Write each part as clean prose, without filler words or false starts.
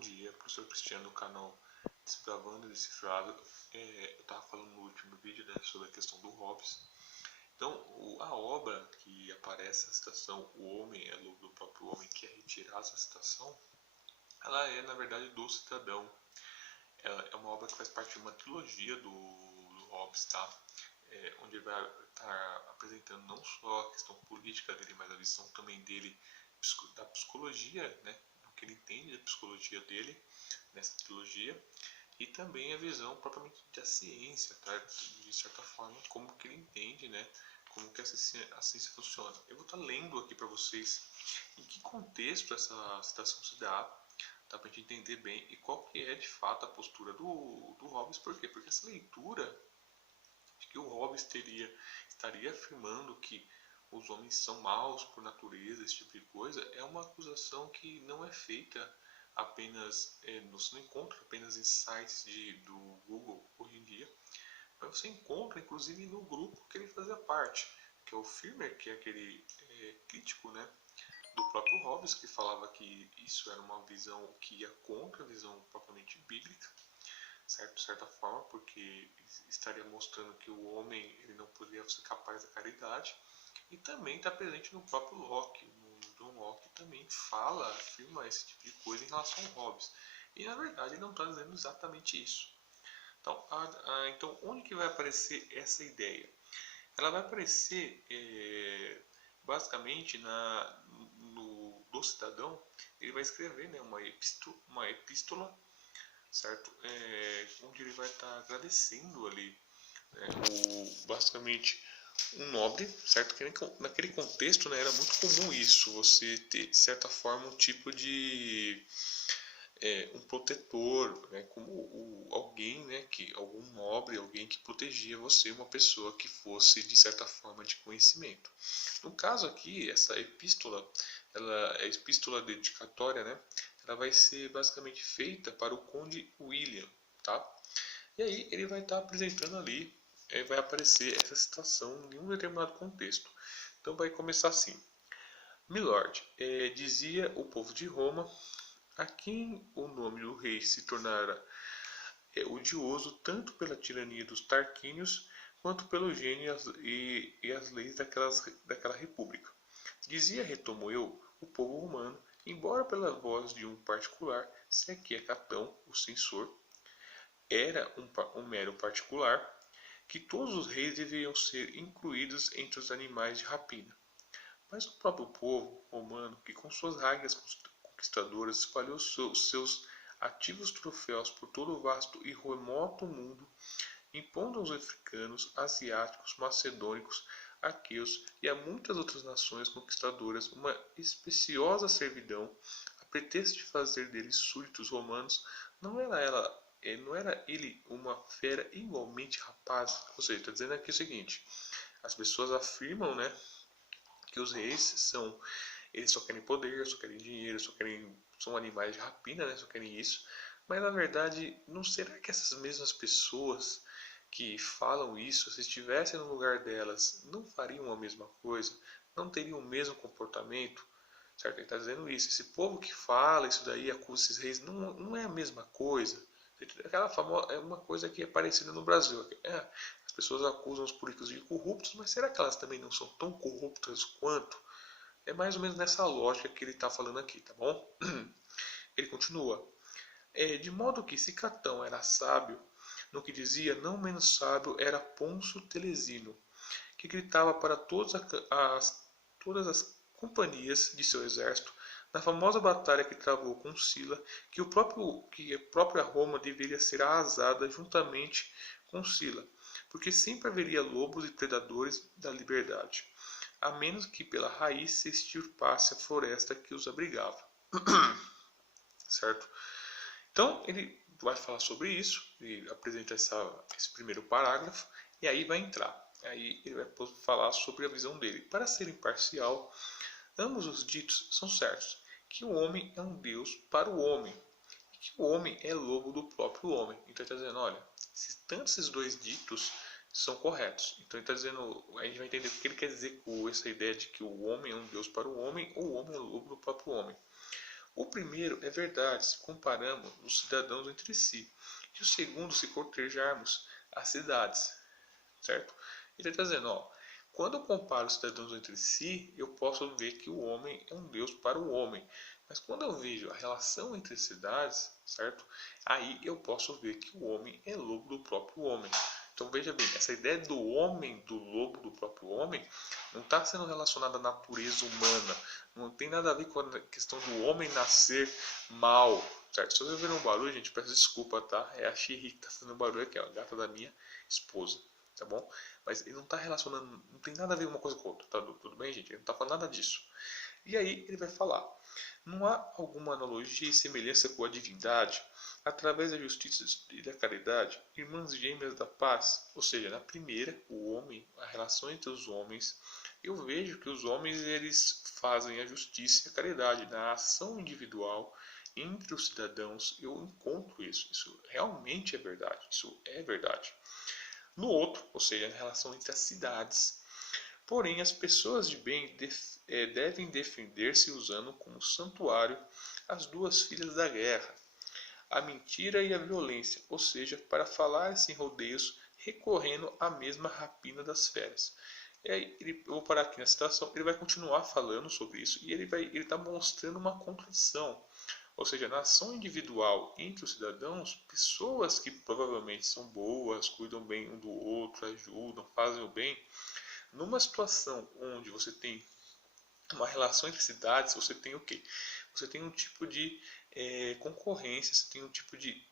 dia, professor Cristiano do canal Desbravando e Decifrado. Eu estava falando no último vídeo, né, sobre a questão do Hobbes. Então, a obra que aparece a citação O Homem é Lobo do Próprio Homem, que é retirada essa citação, ela é, na verdade, do Cidadão. Ela é uma obra que faz parte de uma trilogia do Hobbes, tá? Onde ele vai estar apresentando não só a questão política dele, mas a visão também dele da psicologia, né? O que ele entende da psicologia dele nessa trilogia, e também a visão propriamente da ciência, tá? De certa forma, como que ele entende, né? Como que a ciência funciona. Eu vou estar lendo aqui para vocês em que contexto essa citação se dá, tá? Para a gente entender bem e qual que é de fato a postura do Hobbes. Por quê? Porque essa leitura de que o Hobbes estaria afirmando que os homens são maus por natureza, esse tipo de coisa, é uma acusação que não é feita apenas, você não encontra apenas em sites do Google hoje em dia, mas você encontra inclusive no grupo que ele fazia parte, que é o Firmer, que é aquele crítico, né, do próprio Hobbes, que falava que isso era uma visão que ia contra a visão propriamente bíblica, certo? De certa forma, porque estaria mostrando que o homem ele não poderia ser capaz da caridade, e também está presente no próprio Locke. No John Locke também afirma esse tipo de coisa em relação ao Hobbes. E na verdade ele não está dizendo exatamente isso. Então, então, onde que vai aparecer essa ideia? Ela vai aparecer basicamente do cidadão. Ele vai escrever, né, uma epístola, certo? Onde ele vai estar agradecendo ali, né, basicamente um nobre, certo? Que naquele contexto, né, era muito comum isso, você ter de certa forma um tipo de um protetor, né, como alguém, né, algum nobre, alguém que protegia você, uma pessoa que fosse de certa forma de conhecimento. No caso aqui, essa epístola, ela é a epístola dedicatória, né? Ela vai ser basicamente feita para o conde William, tá? E aí ele vai estar apresentando ali, vai aparecer essa citação em um determinado contexto. Então vai começar assim: Milord, dizia o povo de Roma, a quem o nome do rei se tornara odioso tanto pela tirania dos Tarquínios quanto pelo gênio e as leis daquela república. Dizia, retomo eu, o povo romano, embora pela voz de um particular, se aqui é Catão, o censor, era um mero particular, que todos os reis deveriam ser incluídos entre os animais de rapina. Mas o próprio povo romano, que com suas águias conquistadoras espalhou seus ativos troféus por todo o vasto e remoto mundo, impondo aos africanos, asiáticos, macedônicos, aqueus e a muitas outras nações conquistadoras uma especiosa servidão, a pretexto de fazer deles súditos romanos, não era ele uma fera igualmente rapaz? Ou seja, está dizendo aqui o seguinte: as pessoas afirmam, né, que os reis eles só querem poder, só querem dinheiro, são animais de rapina, né, só querem isso. Mas na verdade, não será que essas mesmas pessoas que falam isso, se estivessem no lugar delas, não fariam a mesma coisa? Não teriam o mesmo comportamento? Certo? Ele está dizendo isso. Esse povo que fala isso daí, acusa esses reis, não é a mesma coisa. Aquela famosa, é uma coisa que é parecida no Brasil. As pessoas acusam os políticos de corruptos, mas será que elas também não são tão corruptas quanto? É mais ou menos nessa lógica que ele está falando aqui, tá bom? Ele continua. De modo que se Catão era sábio, no que dizia, não menos sábio era Pôncio Telesino, que gritava para todas as companhias de seu exército, na famosa batalha que travou com Sila, que a própria Roma deveria ser arrasada juntamente com Sila, porque sempre haveria lobos e predadores da liberdade, a menos que pela raiz se extirpasse a floresta que os abrigava. Certo? Então, ele vai falar sobre isso, ele apresenta esse primeiro parágrafo, e aí vai entrar. Aí ele vai falar sobre a visão dele. Para ser imparcial, ambos os ditos são certos, que o homem é um Deus para o homem, e que o homem é lobo do próprio homem. Então ele está dizendo, olha, tanto esses dois ditos são corretos. Então ele está dizendo, a gente vai entender o que ele quer dizer com essa ideia de que o homem é um Deus para o homem, ou o homem é lobo do próprio homem. O primeiro é verdade se comparamos os cidadãos entre si, e o segundo se cortejarmos as cidades, certo? Ele está dizendo, ó, quando eu comparo os cidadãos entre si, eu posso ver que o homem é um Deus para o homem. Mas quando eu vejo a relação entre cidades, certo? Aí eu posso ver que o homem é lobo do próprio homem. Então veja bem, essa ideia do homem, do lobo do próprio homem, não está sendo relacionada à natureza humana. Não tem nada a ver com a questão do homem nascer mal, certo? Se você ouvir um barulho, gente, peço desculpa, tá? É a Xirri que está fazendo barulho aqui, ó, a gata da minha esposa, tá bom? Mas ele não está relacionando, não tem nada a ver uma coisa com a outra, tá? Tudo bem, gente? Ele não está falando nada disso. E aí ele vai falar, não há alguma analogia e semelhança com a divindade? Através da justiça e da caridade, irmãs gêmeas da paz, ou seja, na primeira, o homem, a relação entre os homens, eu vejo que os homens eles fazem a justiça e a caridade na ação individual entre os cidadãos. Eu encontro isso realmente é verdade, isso é verdade. No outro, ou seja, na relação entre as cidades, porém as pessoas de bem devem defender-se usando como santuário as duas filhas da guerra, a mentira e a violência, ou seja, para falar sem rodeios, recorrendo à mesma rapina das feras. E aí, eu vou parar aqui na citação, ele vai continuar falando sobre isso e ele está mostrando uma contradição. Ou seja, na ação individual entre os cidadãos, pessoas que provavelmente são boas, cuidam bem um do outro, ajudam, fazem o bem, numa situação onde você tem uma relação entre cidades, você tem o quê? Você tem um tipo de concorrência, você tem um tipo de,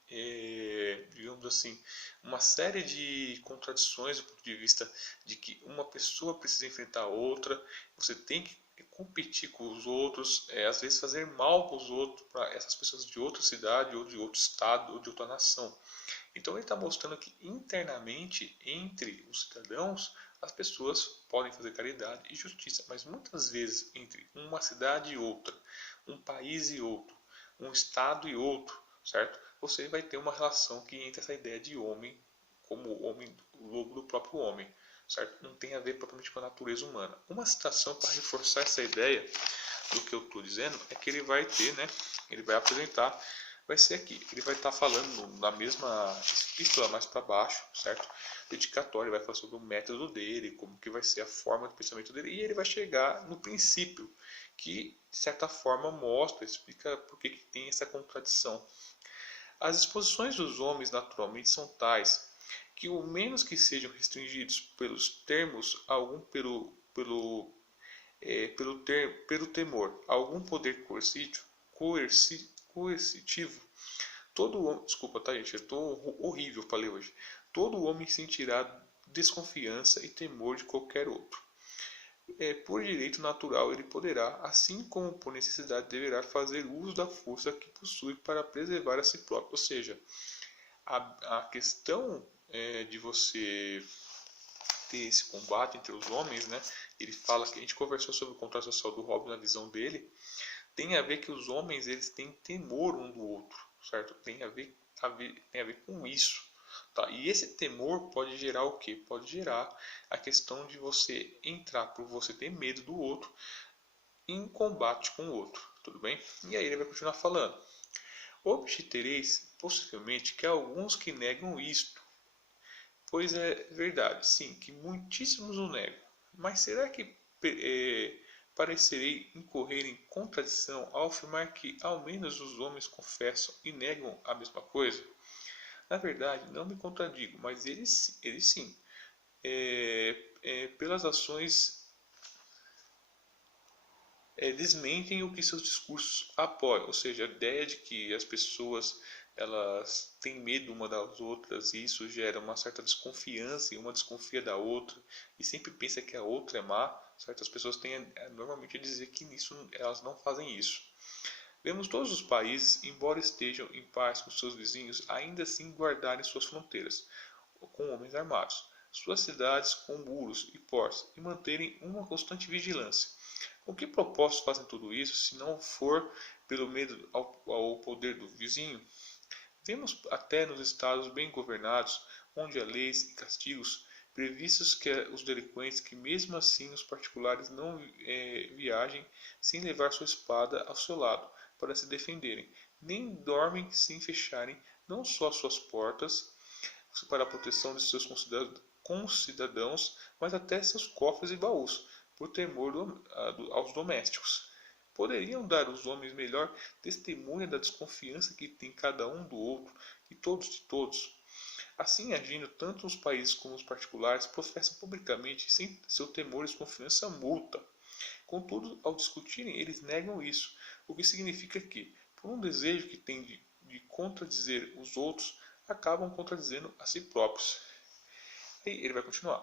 digamos assim, uma série de contradições do ponto de vista de que uma pessoa precisa enfrentar a outra, você tem que competir com os outros, às vezes fazer mal para os outros, para essas pessoas de outra cidade, ou de outro estado, ou de outra nação. Então ele está mostrando que internamente, entre os cidadãos, as pessoas podem fazer caridade e justiça, mas muitas vezes entre uma cidade e outra, um país e outro, um estado e outro, certo? Você vai ter uma relação que entra essa ideia de homem como homem, o lobo do próprio homem, certo? Não tem a ver propriamente com a natureza humana. Uma citação para reforçar essa ideia do que eu estou dizendo é que ele vai ter, né? Ele vai apresentar, vai ser aqui. Ele vai estar falando na mesma epístola mais para baixo, certo? Dedicatório, vai falar sobre o método dele, como que vai ser a forma de pensamento dele, e ele vai chegar no princípio, que de certa forma mostra, explica por que tem essa contradição. As disposições dos homens naturalmente são tais que o menos que sejam restringidos pelos termos algum pelo temor a algum poder coercitivo, todo homem, desculpa, tá, gente, eu tô horrível, falei hoje. Todo homem sentirá desconfiança e temor de qualquer outro. Por direito natural, ele poderá, assim como por necessidade, deverá fazer uso da força que possui para preservar a si próprio. Ou seja, a questão de você ter esse combate entre os homens, né? Ele fala que a gente conversou sobre o contrato social do Robin na visão dele, tem a ver que os homens eles têm temor um do outro, certo? Tem a ver com isso. Tá? E esse temor pode gerar o quê? Pode gerar a questão de você entrar por você ter medo do outro em combate com o outro, tudo bem? E aí ele vai continuar falando. Obstereis possivelmente que há alguns que negam isto, pois é verdade, sim, que muitíssimos o negam. Mas será que parecerei incorrer em contradição ao afirmar que ao menos os homens confessam e negam a mesma coisa? Na verdade, não me contradigo, mas eles sim, pelas ações, desmentem o que seus discursos apoiam, ou seja, a ideia de que as pessoas elas têm medo uma das outras e isso gera uma certa desconfiança e uma desconfia da outra e sempre pensa que a outra é má, certas pessoas têm normalmente a dizer que nisso elas não fazem isso. Vemos todos os países, embora estejam em paz com seus vizinhos, ainda assim guardarem suas fronteiras com homens armados, suas cidades com muros e portas e manterem uma constante vigilância. Com que propósito fazem tudo isso, se não for pelo medo ao poder do vizinho? Vemos até nos estados bem governados, onde há leis e castigos previstos que os delinquentes, que mesmo assim os particulares não viajem sem levar sua espada ao seu lado, para se defenderem, nem dormem sem fecharem não só suas portas para a proteção de seus concidadãos, mas até seus cofres e baús, por temor aos domésticos. Poderiam dar os homens melhor testemunha da desconfiança que tem cada um do outro e todos de todos. Assim agindo, tanto os países como os particulares professam publicamente sem seu temor e desconfiança a multa. Contudo, ao discutirem, eles negam isso, o que significa que, por um desejo que têm de contradizer os outros, acabam contradizendo a si próprios. Aí ele vai continuar.